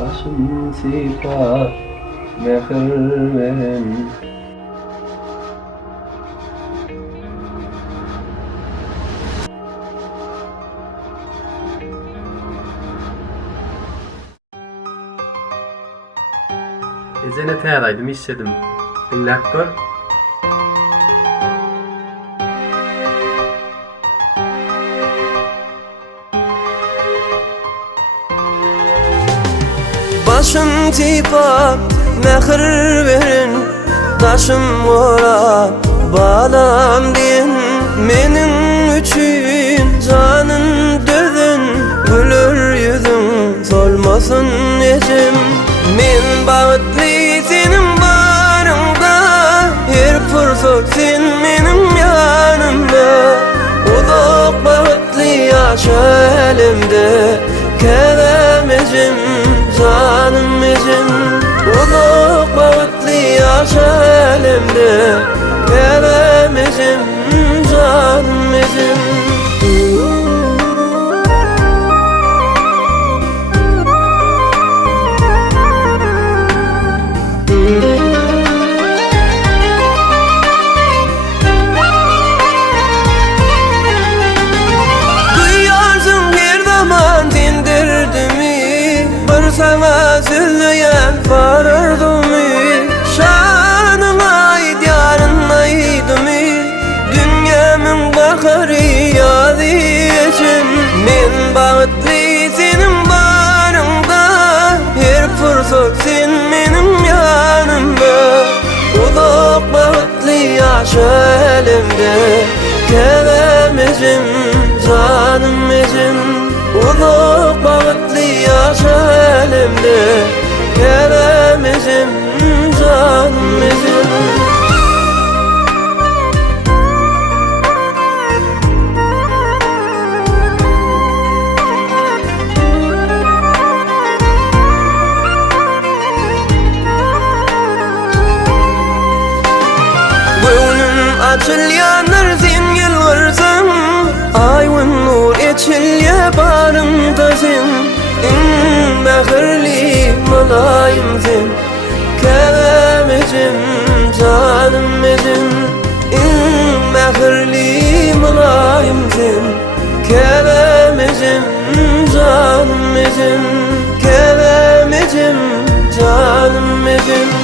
başım sifat mehir verin. Gece ne teyadaydım işledim. Dinlep gör. Başım tipa mehir verin, taşım ora balam din. Menin üçün canın dövün, gülür yüzün solmasın ecim. Men bağıtlı senin barında, her fırsat sen benim yanımda. Uzak bağıtlı yaşa elimde, kevemecim canım ecim. Uzak bağıtlı yaşa elimde, kevemecim canım ecim. Duyarsın bir zaman dindirdimi, bir sana zülleyen varırdımı. Şanına idyarınaydım, dünyamın bakarı yazıyacım. Men bağıtlı senin barında, her fırsat sen benim yanımda. Uzak bağıtlı yaşa elimde, kevemecim canım ecim. Uzak bağıtlı yaşa elimde, kevemecim canım ecim. Açıl yanar sen gelirsen, ayvın nur içil ya barımda sen. Mehirli malayım sen, kevemecim canım ecim. Mehirli malayım sen, kevemecim canım ecim. Kevemecim canım ecim.